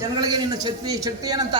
ಜನಗಳಿಗೆ ನಿನ್ನ ಶಕ್ತಿ ಏನಂತ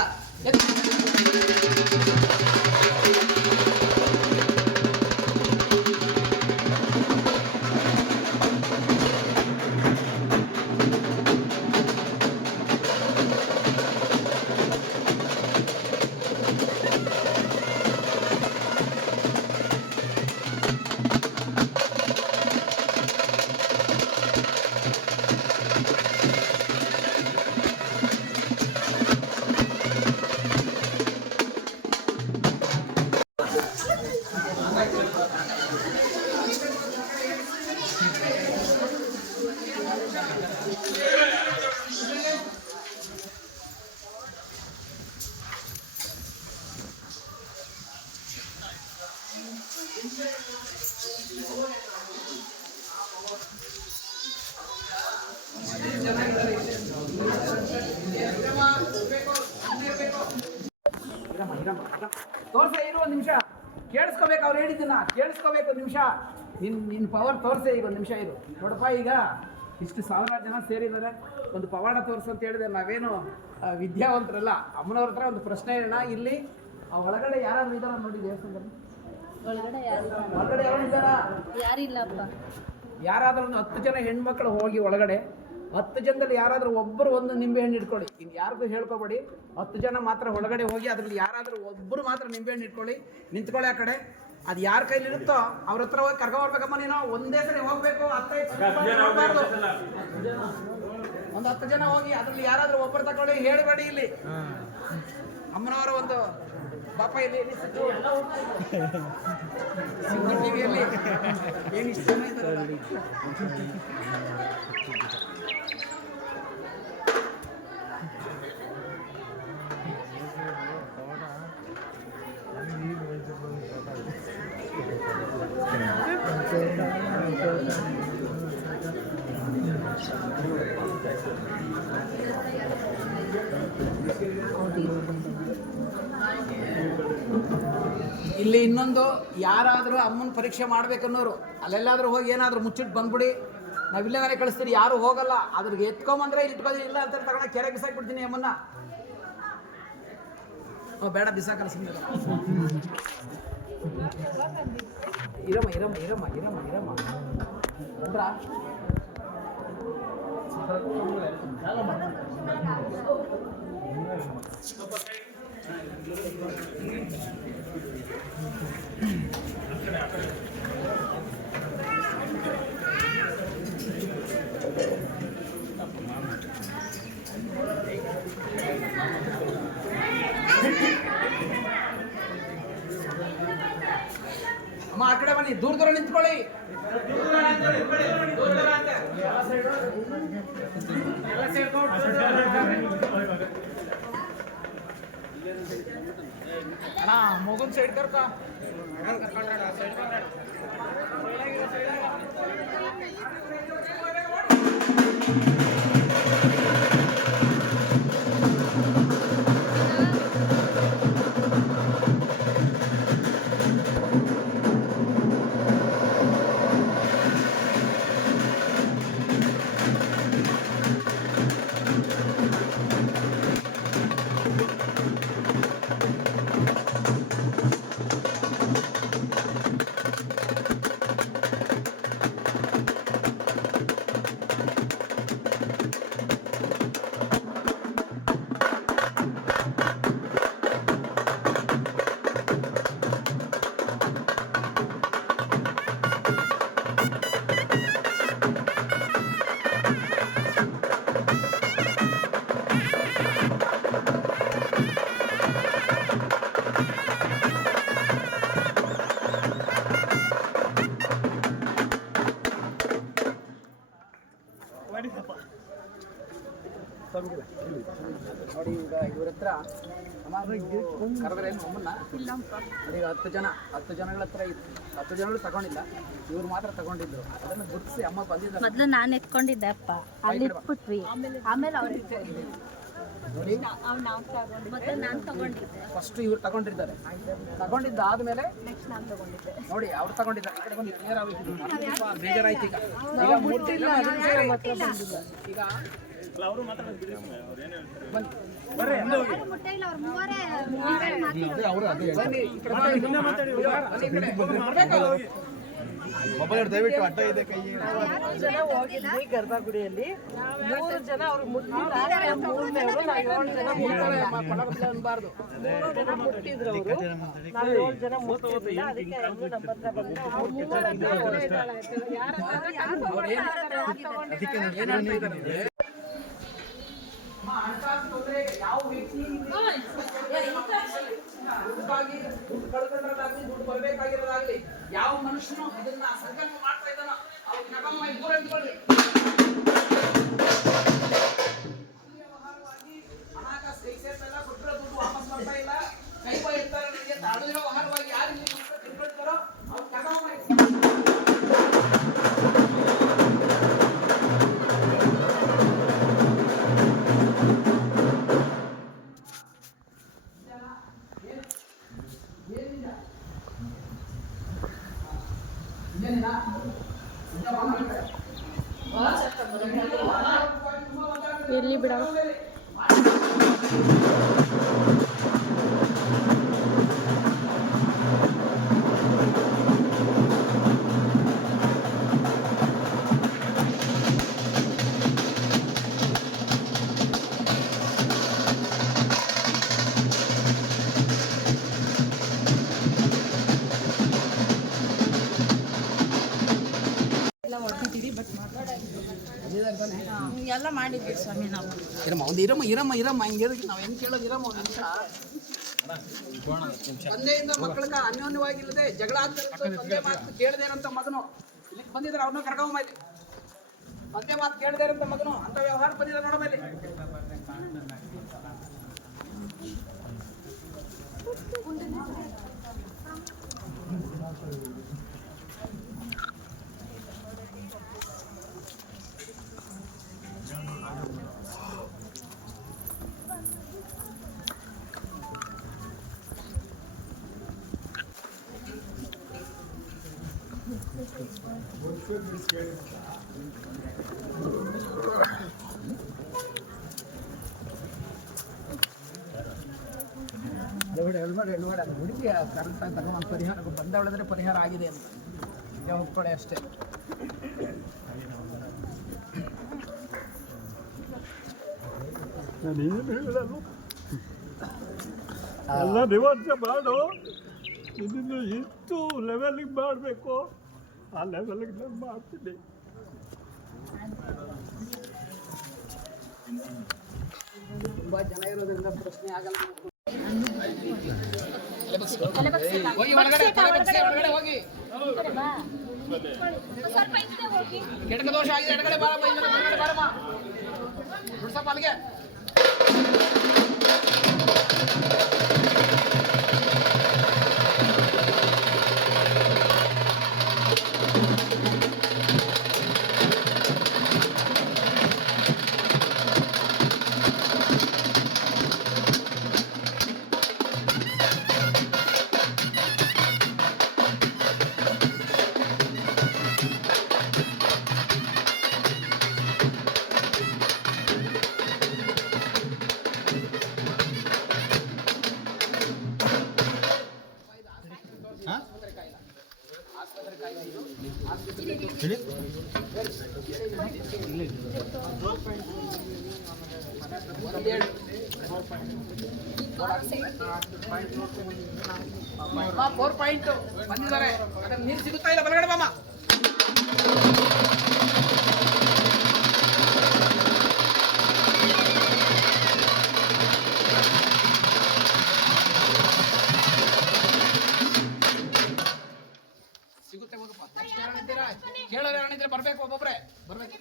ತೋರ್ಸೆ ಇರು ಒಂದು ನಿಮಿಷ ಕೇಳಿಸ್ಕೋಬೇಕು. ಅವ್ರು ಹೇಳಿದ್ದನ್ನ ಕೇಳಿಸ್ಕೋಬೇಕು. ಒಂದು ನಿಮಿಷ ನಿನ್ನ ಪವರ್ ತೋರಿಸೆ. ಈಗ ಒಂದು ನಿಮಿಷ ಇರು. ನೋಡಪ್ಪ, ಈಗ ಇಷ್ಟು ಸಾವಿರಾರು ಜನ ಸೇರಿದ್ದಾರೆ, ಒಂದು ಪವಾಡ ತೋರಿಸು ಅಂತ ಹೇಳಿದೆ. ನಾವೇನು ವಿದ್ಯಾವಂತರಲ್ಲ. ಅಮ್ಮನವ್ರ ಹತ್ರ ಒಂದು ಪ್ರಶ್ನೆ ಹೇಳೋಣ. ಇಲ್ಲಿ ಒಳಗಡೆ ಯಾರಾದ್ರೂ ಇದ್ದಾರ ನೋಡಿ ದೇವಸ್ಥಾನದಲ್ಲಿ? ಒಳಗಡೆ ಯಾರು ಇದ್ದಾರ? ಯಾರಿಲ್ಲಪ್ಪ. ಯಾರಾದ್ರೂ ಒಂದು 10 ಜನ ಹೆಣ್ಮಕ್ಳು ಹೋಗಿ ಒಳಗಡೆ 10 ಜನದಲ್ಲಿ ಯಾರಾದರೂ ಒಬ್ಬರು ಒಂದು ನಿಂಬೆ ಹಣ್ಣು ಇಟ್ಕೊಳ್ಳಿ. ಇನ್ನು ಯಾರಿಗೂ ಹೇಳ್ಕೊಬೇಡಿ. 10 ಜನ ಮಾತ್ರ ಒಳಗಡೆ ಹೋಗಿ ಅದರಲ್ಲಿ ಯಾರಾದರೂ ಒಬ್ಬರು ಮಾತ್ರ ನಿಂಬೆ ಹಣ್ಣು ಇಟ್ಕೊಳ್ಳಿ. ನಿಂತ್ಕೊಳ್ಳಿ ಆ ಕಡೆ. ಅದು ಯಾರ ಕೈಲಿರುತ್ತೋ ಅವ್ರ ಹತ್ರ ಹೋಗಿ ಕರ್ಕೊಂಡ್ಬರ್ಬೇಕಮ್ಮ. ನೀನು ಒಂದೇ ಸರಿ ಹೋಗ್ಬೇಕು. ಒಂದು 10 ಜನ ಹೋಗಿ ಅದರಲ್ಲಿ ಯಾರಾದರೂ ಒಬ್ಬರು ತಗೊಳ್ಳಿ. ಹೇಳಬೇಡಿ. ಇಲ್ಲಿ ಅಮ್ಮನವರ ಒಂದು ಪಾಪ ಇಲ್ಲಿ ಟಿವಿಯಲ್ಲಿ ಏನಿಷ್ಟು ಜನ ಇದ್ದಾರೆ. ಇಲ್ಲಿ ಇನ್ನೊಂದು, ಯಾರಾದರೂ ಅಮ್ಮನ ಪರೀಕ್ಷೆ ಮಾಡ್ಬೇಕನ್ನೋರು ಅಲ್ಲೆಲ್ಲಾದ್ರೂ ಹೋಗಿ ಏನಾದರೂ ಮುಚ್ಚಿಟ್ಟು ಬಂದ್ಬಿಡಿ. ನಾವಿಲ್ಲೇ ಕಳಿಸ್ತೀರಿ. ಯಾರು ಹೋಗಲ್ಲ. ಅದ್ರಿಗೆ ಎತ್ಕೊಂಬಂದ್ರೆ ಇಲ್ಲಿ ಇಟ್ಕೋದಿ. ಇಲ್ಲ ಅಂತ ತಗೊಂಡ ಕೆರೆ ಬಿಸಾಕ್ಬಿಡ್ತೀನಿ ಅಮ್ಮನ್ನ. ಬೇಡ, ಬಿಸಾಕಲ್ಲ. ಸುಮ್ಮನೆ ಇರಮ್ಮ ಅಂದ್ರ ಕಡೆ ಬನ್ನಿ, ದೂರ ದೂರ ನಿಂತ್ಕೊಳ್ಳಿ. ಅಣ್ಣ ಮಗನ್ ಸೈಡ್ ಕರ್ಕ. ನೋಡಿ ಈಗ ಇವ್ರ ಹತ್ರ ಕರೆದ್ರೆ ನಮ್ಮನ್ನ ನೋಡಿ 10 ಜನಗಳ ಹತ್ರ ಇತ್ತು. 10 ಜನಗಳು ತಗೊಂಡಿಲ್ಲ, ಇವ್ರು ಮಾತ್ರ ತಗೊಂಡಿದ್ರು. ಅದನ್ನು ಗುರುತಿಸಿ ಅಮ್ಮ ಬಂದಿದ್ದಾರೆ. ಮೊದಲು ನಾನು ಎತ್ಕೊಂಡಿದ್ದೆ ಅಪ್ಪ, ಅಲ್ಲಿ ಇಟ್ಬಿಟ್ವಿ. ಆಮೇಲೆ ಅವ್ರು ನೋಡಿ ಮತ್ತೆ ನಾನು ತಗೊಂಡಿದ್ದೆ. ಫಸ್ಟ್ ಇವ್ರು ತಗೊಂಡಿದ್ದಾರೆ. ತಗೊಂಡಿದ್ದಾದ್ಮೇಲೆ ನೆಕ್ಸ್ಟ್ ನಾನು ತಗೊಂಡಿದ್ದೆ. ನೋಡಿ ಅವ್ರು ತಗೊಂಡಿದ್ದಾರೆ. ಈ ಕಡೆ ಬಂದು ಕ್ಲಿಯರ್ ಆಗಿ ಬೇಜಾರಾಯ್ತು. ಈಗ ಈಗ ಮೂರ್ತಿ ಇಲ್ಲ, ಈಗ ಅವರು ಮಾತಾಡೋದು ಬನ್ನಿ ಮುಟ್ಟೆ ಇಲ್ಲ, ಅವ್ರು ಮೂವರೇ ಮೊಬೈಲ್ ದಯವಿಟ್ಟು ಅಡ್ಡ ಇದೆ ಕೈ. ಜನ ಹೋಗಿದ್ವಿ ಗರ್ಭಗುಡಿಯಲ್ಲಿ, 3 ಜನ ಅವ್ರು ಮುಟ್ಟಿಲ್ಲ. 3 ಜನ ಅನ್ಬಾರ್ದು. ಮುಟ್ಟಿದ್ರು ಅವರು, ನಾವು 7 ಜನ ಮುಟ್ಟಿಲ್ಲ. ಅದಕ್ಕೆ ಹೆಂಗು ನಮ್ಮ ಹತ್ರ ಬಂದು ಹಣಕಾಸು ತೊಂದರೆಗೆ ಯಾವ ವ್ಯಕ್ತಿ ದುಡ್ಡು ಕಳ್ಕೊಂಡ್ರದಾಗ್ಲಿ, ದುಡ್ಡು ಬರಬೇಕಾಗಿರೋದಾಗ್ಲಿ, ಯಾವ ಮನುಷ್ಯನು ಇದನ್ನ ಸಂಕಲ್ಪ ಮಾಡ್ತಾ ಇದ್ದಾನೋ ಅವ್ರು ನಗಮ್ಮ ದೂರ ಇಟ್ಕೊಳ್ರಿ. ವ್ಯವಹಾರವಾಗಿ ಹಣಕಾಸು ಕೈ ಸೇರ್ತಾ ಇಲ್ಲ, ಕೊಟ್ಟಿರೋ ದುಡ್ಡು ವಾಪಸ್ ಬರ್ತಾ ಇಲ್ಲ, ಕೈ ಬೈ ಇರ್ತಾರೆ ಅಂತ ಅಡವಿರೋ ವ್ಯವಹಾರವಾಗಿ ಯಾರು ತಿಳ್ಕೊಳ್ತಾರೋ ಅವ್ರು ನಗಮ್ಮ. ಎಲ್ಲಿ ಬಿಡ ಎಲ್ಲ ಮಾಡಿದ್ವಿ ಸ್ವಾಮಿ ನಾವು. ಇರಮ್ಮ ಹಿಂಗೆ ನಾವು ಹೆಂಗ್ ಕೇಳೋದು? ಇರಮ್ಮ ಒಂದು ನಿಮಿಷ. ತಂದೆಯಿಂದ ಮಕ್ಕಳಿಗೆ ಅನ್ಯೋನ್ಯವಾಗಿಲ್ಲದೆ ಜಗಳ ಆಗ್ತಿರುತ್ತೆ. ತಂದೆ ಮಾತು ಕೇಳದೇ ಇರೋಂಥ ಮಗನು ಇಲ್ಲಿಗೆ ಬಂದಿದ್ದಾರೆ, ಅವ್ರನ್ನ ಕರ್ಕೊಂಡ್ ಇಲ್ಲಿ. ತಂದೆ ಮಾತು ಕೇಳದೇ ಇರೋಂಥ ಮಗನು ಅಂತ ವ್ಯವಹಾರ ಬಂದಿದ್ದಾರೆ ನೋಡ ಮೇಲೆ. ಹುಡುಗಿ ಕರೆಕ್ಟ್ ಆಗಿ ತಗೊಂಡು ಪರಿಹಾರ ಬಂದವಳಿದ್ರೆ ಪರಿಹಾರ ಆಗಿದೆ ಅಂತ ಹೋಗ್ಕೊಳ್ಳಿ ಅಷ್ಟೇ. ನಾನೇನು ಹೇಳಲ್ಲ, ಎಲ್ಲ ರಿವರ್ಸ್ ಮಾಡು. ಇದನ್ನು ಎಷ್ಟು ಲೆವೆಲಿಗೆ ಮಾಡಬೇಕು ಆ ಲೆವೆಲ್ಗೆ ನಾನು ಮಾಡ್ತೀನಿ. ತುಂಬಾ ಜನ ಇರೋದ್ರಿಂದ ಪ್ರಶ್ನೆ ಆಗಲ್ಲ. ಹೋಗಿ ಒಳಗಡೆ ಹೋಗಿ ಸ್ವಲ್ಪ ಹಿಂದೆ ಹೋಗಿ. ಕೆಡಕ ದೋಷ ಆಗಿದೆ, ಎಡಗಡೆ ಬಾರಮ್ಮ, ಈ ಕಡೆ ಬಲಗಡೆ ಬಾರಮ್ಮ. ಸ್ವಲ್ಪ ಅಲ್ಲಿಗೆ. ಅಮ್ಮ 4 ಪಾಯಿಂಟ್ ಬಂದಿದ್ದಾರೆ. ಅದ್ರಲ್ಲಿ ನೀರು ಸಿಗುತ್ತಾ ಇಲ್ಲ, ಬಲಗಡೆ ಬಾಮ್ಮ. ಸಿಗುತ್ತೆ ಹೋಗಪ್ಪ. ಕೇಳೋರು ಯಾರಿದ್ರೆ ಬರ್ಬೇಕು, ಒಬ್ಬೊಬ್ರೆ ಬರ್ಬೇಕು.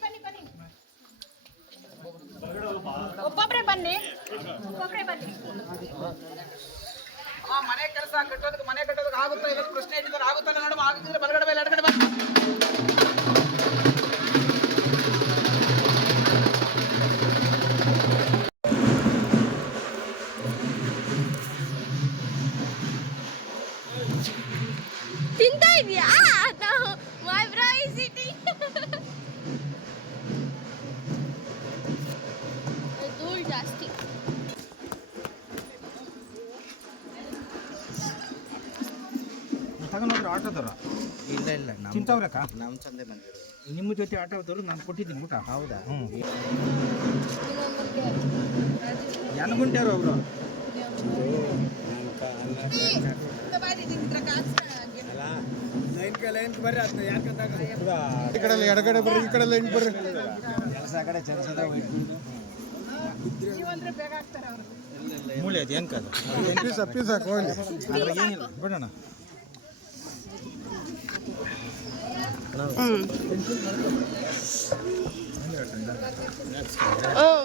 ಒಬ್ಬೊಬ್ರೆ ಬನ್ನಿ, ಒಬ್ಬೊಬ್ರೆ ಬನ್ನಿ. ಮನೆ ಕೆಲಸ ಕಟ್ಟೋದಕ್ಕೆ ಆಗುತ್ತಾ? ಇವತ್ತು ಪ್ರಶ್ನೆ ಇಟ್ಟಿದ್ದಾರೆ, ಆಗುತ್ತಲ್ಲ ನೋಡಮ್ಮ. ಆಗಿದ್ರೆ ಬಲಗಡೆ ಮೇಲೆ ಎಡಗಡೆ ಬನ್ನಿ. ತಿಂತಾ ಇದೆಯಾ? ಮೈ ಬ್ರೋ ಇಸ್ ಈಟಿಂಗ್. ಧೂಳು ಜಾಸ್ತಿ. ತಗೊಂಡೋಗ್ರು ಆಟೋದವ್ರ ಇಲ್ಲ ಚಿಂತವ್ರಕ್ಕ ನಮ್ಮ ಚಂದೆ ಬಂದಿರೋದು. ನಿಮ್ಮ ಜೊತೆ ಆಟೋದವ್ರು ನಾನು ಕೊಟ್ಟಿದ್ದೀನಿ ಊಟ. ಹೌದಾ? ಯಾನಗುಂಟ್ಯಾರು ಅವರು. ಈ ಕಡೆ ಎಡಗಡೆ ಬರ್ರಿ, ಈ ಕಡೆ ಲೈನ್ ಬರ್ರಿ. ಕೆಲಸ ಕಡೆ ಚರ್ಚದ ಮೂಳೆ ಅದು ಹೆಂಗೆ ಅದು ಪೀಸ್ ಹಾಕಿ ಹೋಗ್ಲಿ, ಅದ್ರಾಗ ಏನಿಲ್ಲ ಬಿಡೋಣ. Oh,